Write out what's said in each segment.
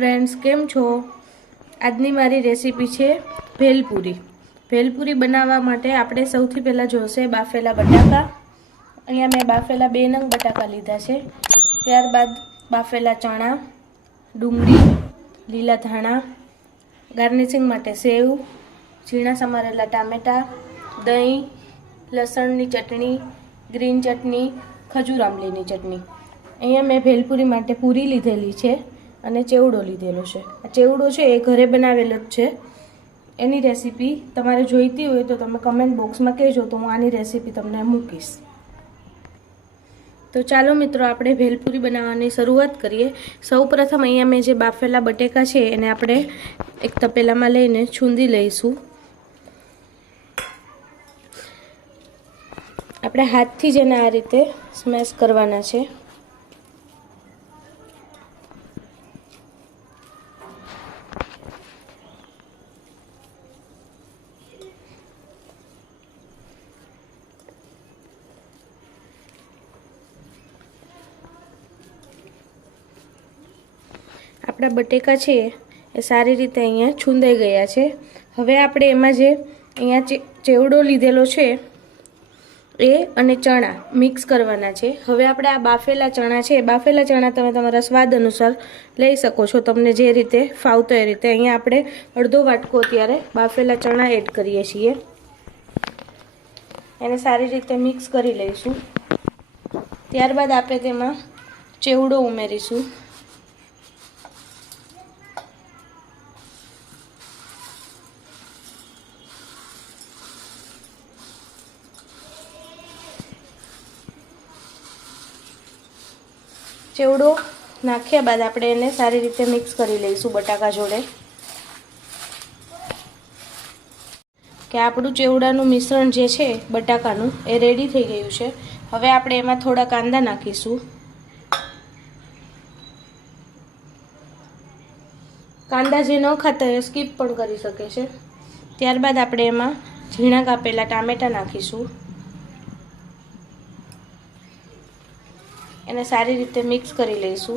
Friends, केम छो। આજની મારી રેસીપી છે ભેલપુરી। ભેલપુરી બનાવવા માટે આપણે સૌથી પહેલા જોશે બાફેલા બટાકા। અહીંયા મેં બાફેલા 2 નંગ બટાકા લીધા છે। ત્યારબાદ બાફેલા ચણા, ડુંગળી, લીલા ધાણા, ગાર્નિશિંગ માટે સેવ, ઝીણા સમારેલા ટામેટા, દહીં, લસણની ચટણી, ગ્રીન ચટણી, ખજૂર આંબલીની ચટણી। અહીંયા મેં ભેલપુરી માટે પૂરી લીધેલી છે અને ચેવડો લીધેલો છે। આ ચેવડો છે એ ઘરે બનાવેલો જ છે। એની રેસીપી તમારે જોઈતી હોય તો તમે કમેન્ટ બોક્સમાં કહેજો, તો હું આની રેસીપી તમને મૂકીશ। તો ચાલો મિત્રો, આપણે ભેલપુરી બનાવવાની શરૂઆત કરીએ। સૌપ્રથમ અહીંયા મેં જે બાફેલા બટેકા છે એને આપણે એક તપેલામાં લઈને છૂંદી લઈશું। આપણે હાથથી જ એને આ રીતે સ્મેશ કરવાના છે। આપણા બટેકા છે એ સારી રીતે અહીંયા છૂંદાઈ ગયા છે। હવે આપણે એમાં જે અહીંયા ચેવડો લીધેલો છે એ અને ચણા મિક્સ કરવાના છે। હવે આપણે આ બાફેલા ચણા છે, બાફેલા ચણા તમે તમારા સ્વાદ અનુસાર લઈ શકો છો, તમને જે રીતે ફાવતો એ રીતે। અહીંયા આપણે અડધો વાટકો અત્યારે બાફેલા ચણા એડ કરીએ છીએ। એને સારી રીતે મિક્સ કરી લઈશું। ત્યારબાદ આપણે તેમાં ચેવડો ઉમેરીશું। ચેવડો નાખ્યા બાદ આપણે એને સારી રીતે મિક્સ કરી લઈશું બટાકા જોડે, કે આપણું ચેવડાનું મિશ્રણ જે છે બટાકાનું એ રેડી થઈ ગયું છે। હવે આપણે એમાં થોડા કાંદા નાખીશું। કાંદા જે ન ખાતા એ સ્કીપ પણ કરી શકે છે। ત્યારબાદ આપણે એમાં ઝીણા કાપેલા ટામેટા નાખીશું। એને સારી રીતે મિક્સ કરી લઈશું।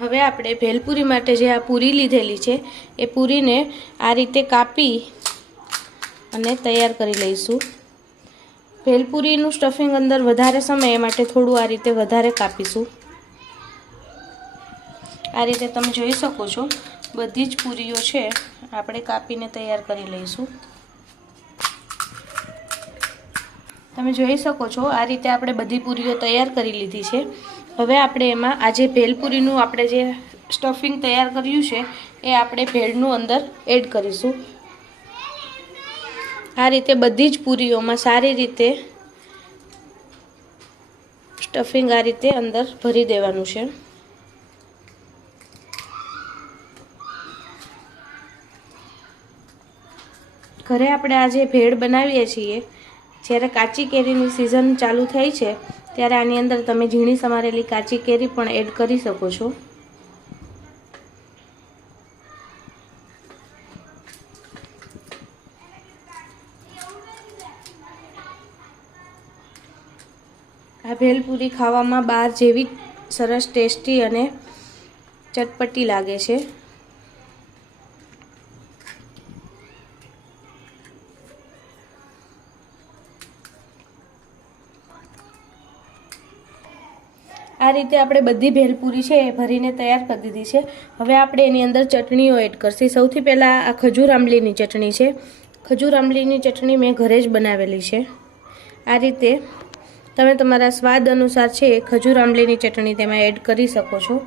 હવે આપણે ભેલપુરી માટે જે આ પૂરી લીધેલી છે એ પૂરીને આ રીતે કાપી અને તૈયાર કરી લઈશું। ભેલપુરીનું સ્ટફિંગ અંદર વધારે સમય માટે થોડું આ રીતે વધારે કાપીશું। આ રીતે તમે જોઈ શકો છો બધી જ પૂરીઓ છે આપણે કાપીને તૈયાર કરી લઈશું। તમે જોઈ શકો છો આ રીતે આપણે બધી પૂરીઓ તૈયાર કરી લીધી છે। હવે આપણે એમાં આજે ભેલપુરીનું આપણે જે સ્ટફિંગ તૈયાર કર્યું છે એ આપણે ભેળનું અંદર એડ કરીશું। આ રીતે બધી જ પૂરીઓમાં સારી રીતે સ્ટફિંગ આ રીતે અંદર ભરી દેવાનું છે। ઘરે આપણે આજે ભેળ બનાવીએ છીએ, જ્યારે કાચી કેરીની સિઝન ચાલુ થઈ છે ત્યારે આની અંદર તમે ઝીણી સમારેલી કાચી કેરી પણ એડ કરી શકો છો। આ ભેલપુરી ખાવામાં બહાર જેવી સરસ ટેસ્ટી અને ચટપટી લાગે છે। આ રીતે આપણે બધી ભેલપુરી છે એ ભરીને તૈયાર કરી દીધી છે। હવે આપણે એની અંદર ચટણીઓ એડ કરશી। સૌથી પહેલાં આ ખજૂર આંબલીની ચટણી છે। ખજૂર આંબલીની ચટણી મેં ઘરે જ બનાવેલી છે। આ રીતે તમે તમારા સ્વાદ અનુસાર છે ખજૂર આંબલીની ચટણી તેમાં એડ કરી શકો છો।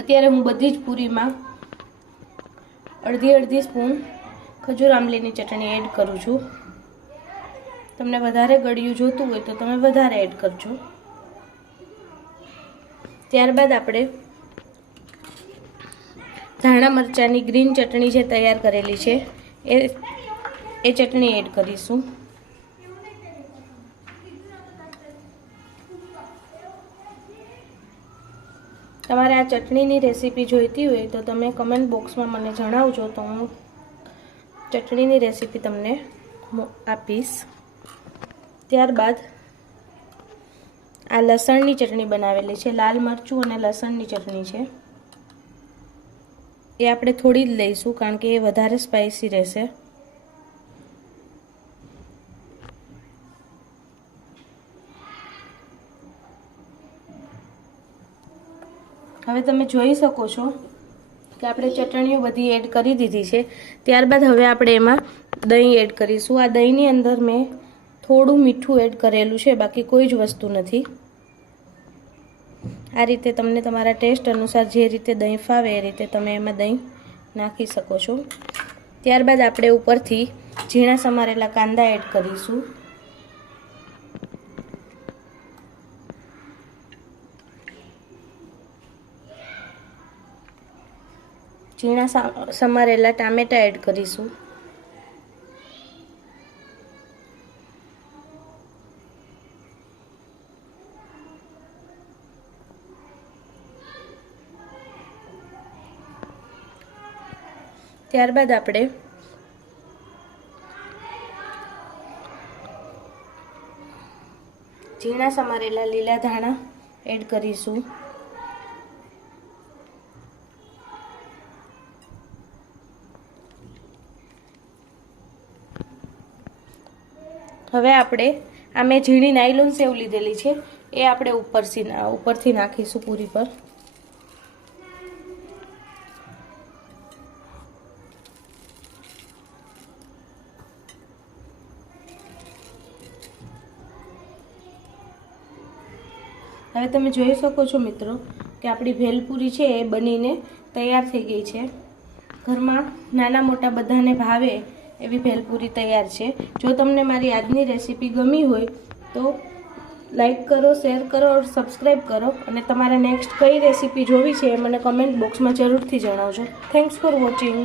અત્યારે હું બધી જ પૂરીમાં અડધી સ્પૂન ખજૂર આંબલીની ચટણી એડ કરું છું। તમને વધારે ગળ્યું જોતું હોય તો તમે વધારે એડ કરજો। ત્યારબાદ આપણે ધાણા મરચાંની ગ્રીન ચટણી જે તૈયાર કરેલી છે એ ચટણી એડ કરીશું। તમારે આ ચટણીની રેસીપી જોઈતી હોય તો તમે કમેન્ટ બોક્સમાં મને જણાવજો, તો હું ચટણીની રેસીપી તમને આપીશ. ત્યારબાદ આ લસણની ચટણી બનાવેલી છે, લાલ મરચું અને લસણની ચટણી છે. એ આપણે થોડી જ લઈશું કારણ કે એ વધારે સ્પાઇસી રહેશે. હવે તમે જોઈ શકો છો કે આપણે ચટણીઓ બધી એડ કરી દીધી છે. ત્યારબાદ હવે આપણે એમાં દહીં એડ કરીશું. આ દહીંની અંદર મેં થોડું મીઠું એડ કરેલું છે, બાકી કોઈ જ વસ્તુ નથી. આ રીતે તમને તમારા ટેસ્ટ અનુસાર જે રીતે દહીં ફાવે એ રીતે તમે એમાં દહીં નાખી શકો છો. ત્યારબાદ આપણે ઉપરથી ઝીણા સમારેલા કાંદા એડ કરીશું. ઝીણા સમારેલા ટામેટા એડ કરીશું. ત્યારબાદ આપણે ઝીણા સમારેલા લીલા ધાણા એડ કરીશું. હવે આપણે આ મેં ઝીણી નાયલોન સેવ લીધેલી છે, એ આપણે ઉપરથી નાખીશું પૂરી પર. હવે તમે જોઈ શકો છો મિત્રો કે આપણી ભેલપુરી છે એ બનીને તૈયાર થઈ ગઈ છે. ઘરમાં નાના મોટા બધાને ભાવે એવી ભેલપુરી તૈયાર છે. જો તમને મારી આજની રેસીપી ગમી હોય તો લાઈક કરો, શેર કરો और સબસ્ક્રાઈબ કરો. અને તમારે નેક્સ્ટ કઈ રેસીપી જોવી છે એ મને કમેન્ટ બોક્સમાં જરૂરથી જણાવજો. Thanks for watching.